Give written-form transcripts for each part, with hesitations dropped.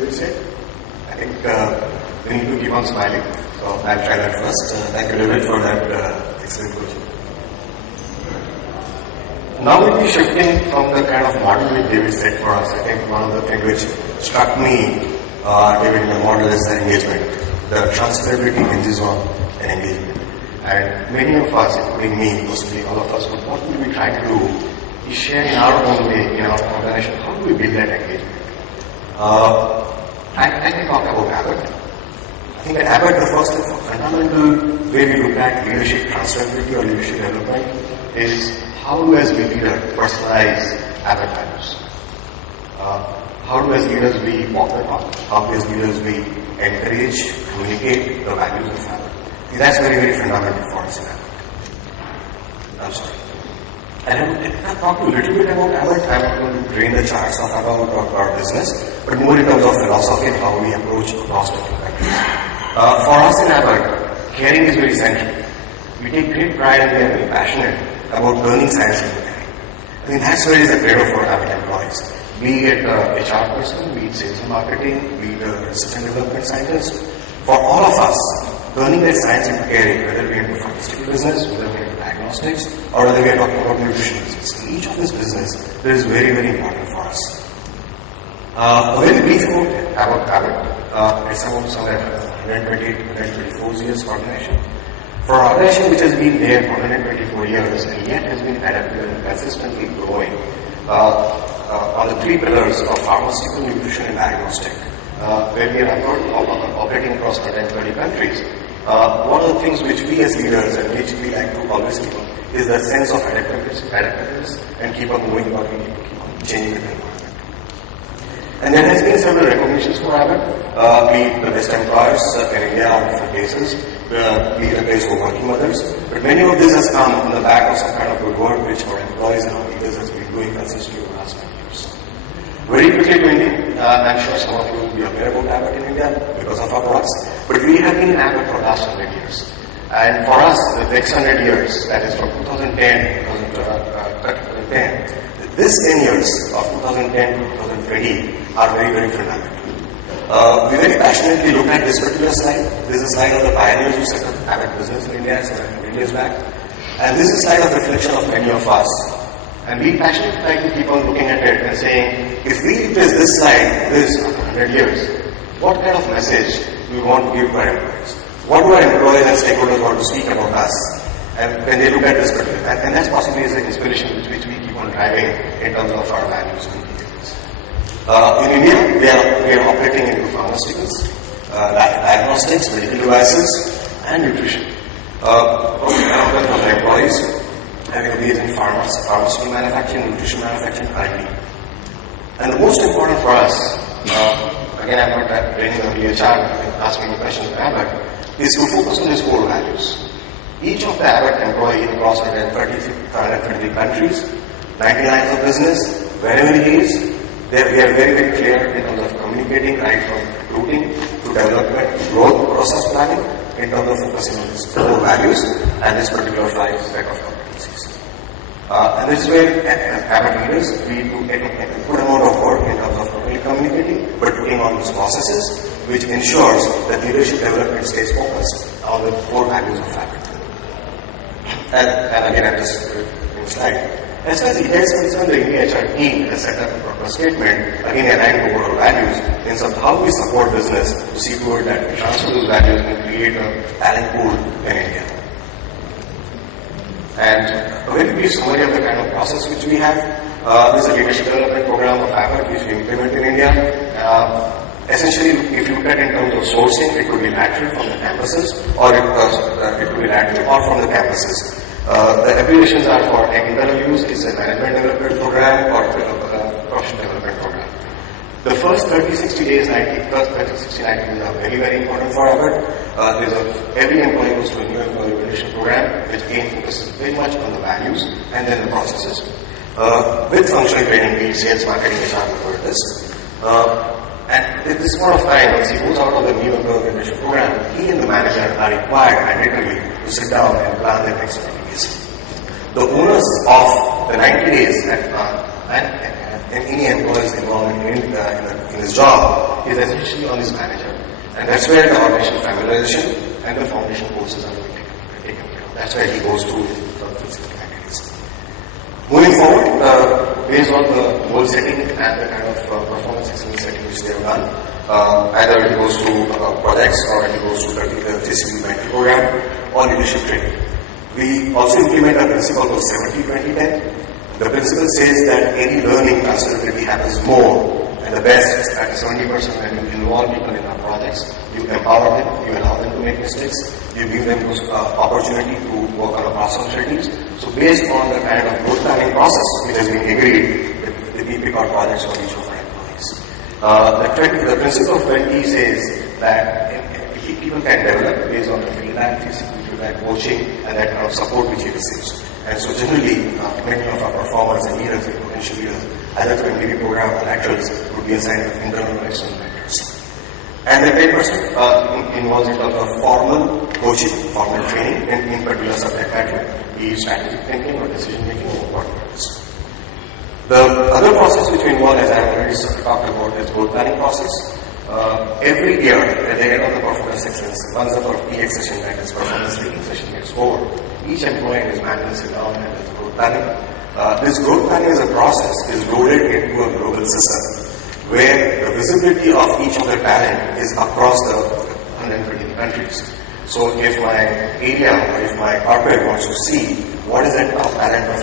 David said. I think we need to keep on smiling. So I'll try that first. Thank you, David, for that excellent question. Now we'll be shifting from the kind of model which David set for us. I think one of the things which struck me, David, in the model is the engagement. The transferability hinges on an engagement. And many of us, including me, possibly all of us, what will we try to do is share in our own way, in our organization, how do we build that engagement? I can talk about Abbott. I think at Abbott, the first fundamental way we look at leadership transferability or leadership development is how do as we leader personalize Abbott values? How do as leaders we walk the talk? How do as leaders we encourage, communicate the values of Abbott? That's very, very fundamental for us in Abbott. I'm sorry. And I'll talk a little bit about Abbott. I'm not going to drain the charts of Abbott or our business, but more in terms of philosophy and how we approach across different countries. For us in Abbott, caring is very central. We take great pride and we are very passionate about turning science into caring. I think that's where is the credo for Abbott employees. Be it HR person, be it sales and marketing, be it research and development scientist. For all of us, turning that science into caring, whether we're into pharmaceutical business, whether we're into diagnostics, or whether we're talking about nutrition business. Each of this business that is very, very important for us. A very brief about Abbott. It's about somewhere 124 years organization. For an organization which has been there for 124 years and yet has been adapted and consistently growing on the three pillars of pharmaceutical, nutrition, and diagnostic, where we are operating across 130 countries. One of the things which we as leaders and which we like to always keep on is the sense of adaptiveness and keep on moving about, we need to keep on changing the environment. And there has been several recognitions for Abbott, be it the best employers in India or different places, leader pays for working mothers. But many of this has come on the back of some kind of good work which our employees and our leaders has been doing consistently over the last 20 years. Very quickly to India, I'm sure some of you will be aware about Abbott in India because of our products, but we have been in Abbott for the last 100 years. And for us, the next 100 years, that is from 2010, this 10 years of 2010 to 2020 are very, very fundamental. We very passionately look at this particular slide. This is a slide of the pioneers who set up Abbott business in India 700 years back. And this is a slide of reflection of many of us. And we passionately try to keep on looking at it and saying, if we replace this slide, this after 100 years, what kind of message do we want to give to our employees? What do our employees and stakeholders want to speak about us? And when they look at this particular, and that's possibly is the inspiration which we keep on driving in terms of our values and behaviors. In India, we are operating into pharmaceuticals, diagnostics, medical devices, and nutrition. Around the employees, having a base in pharmaceutical manufacturing, nutrition manufacturing, R&D. And the most important for us, again, I'm not training on the HR, asking questions of Abbott, is to focus on these core values. Each of the Abbott employee across 130 countries, 90 lines of business, wherever he is, we are very, very clear in terms of communicating right from recruiting to development to growth process planning in terms of focusing on these core values and this particular 5 set of competencies. And this is where Abbott leaders, we do a good amount of work in terms of not only communicating, but putting on these processes, which ensures that leadership development stays focused on the core values of Abbott. And again, at this slide, as far as India is concerned, the India HR team has set up a proper statement, again aligned to our values, in terms of how we support business to see toward that we transfer those values and create a talent pool in India. And a very brief summary of the kind of process which we have. This is a leadership development program of Abbott which we implement in India. Essentially, if you look at in terms of sourcing, it could be lateral from the campuses, or it could be lateral or from the campuses. The abbreviations are for internal use, it's a management development program or professional development program. The first 30-60 days, 90 days are very, very important for Abbott. Every employee goes to a new employee orientation program, which again focuses very much on the values and then the processes. With functional training, be it sales, marketing, HR, whatever it is. And at this point of time, once he goes out of the new employee orientation program, he and the manager are required mandatorily to sit down and plan the next 90 days. The onus of the 90 days and and any employee's involvement in his job is essentially on his manager. And that's where the organizational familiarization and the foundation courses are taken care of. That's where he goes through the physical activities. Moving forward, based on the goal setting and the kind of performance excellence setting which they have done, either it goes through projects or it goes through the 360 mentor program or leadership training. We also implement a principle of 70-20-10. The principle says that any learning transferability happens more and the best at 70% when you involve people in our projects. You empower them, you allow them to make mistakes, you give them this opportunity to work on a cross-functional teams. So based on the kind of growth planning process which has been agreed, we pick our projects for each of our employees. The principle of 20 says that people can develop based on the feedback, coaching, and that kind of support which he receives. And so generally, many of our performers and leaders and potential leaders, either through MBB program or laterals, would be assigned internal or external mentors. And the 10% involves in terms of formal coaching, formal training in particular subject matter, be it strategic thinking or decision making or whatever it is. The other process which we involve, as I have already talked about, is goal planning process. Every year, at the end of the performance excellence, once the PX session, that is performance rating session, gets over, each employee and his manager sit down and does growth planning. This growth planning as a process is loaded into a global system where the visibility of each of the talent is across the 120 countries. So if my area or if my corporate wants to see what is the top talent of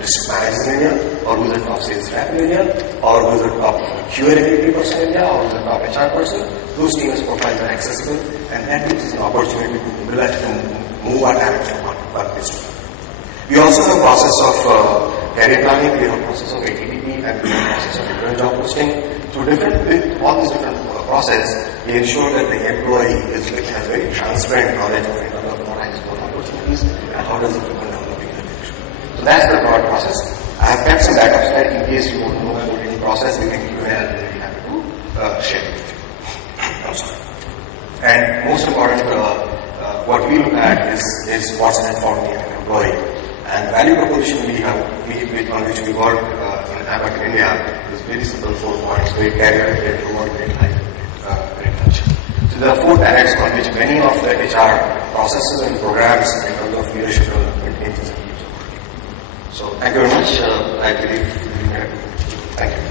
district managers in India, or who is the top sales rep in India, or who is the top QA regulatory person in India, or who is the top HR person, those teams' profiles are accessible, and that gives us an opportunity to mobilize and move our talent from one place to another. We also have a process of career planning, we have a process of ATDP, and we have a process of internal job posting. So with all these different process, we ensure that the employee has very transparent knowledge of internal opportunities and how does it open developing in the future. So that's the broad process. I have kept some backup slide in case you want to know about any process, we can Q&A and we'll be happy to share it with you. I'm sorry. And most important, what we look at is what's in it for me as an employee. And the value proposition on which we work in Abbott in India is very simple, 4 points: great career, great reward, great life, great culture. So there are 4 directs on which many of the HR processes and programs in terms of leadership development agencies are working. So thank you very much. I believe we can. Thank you.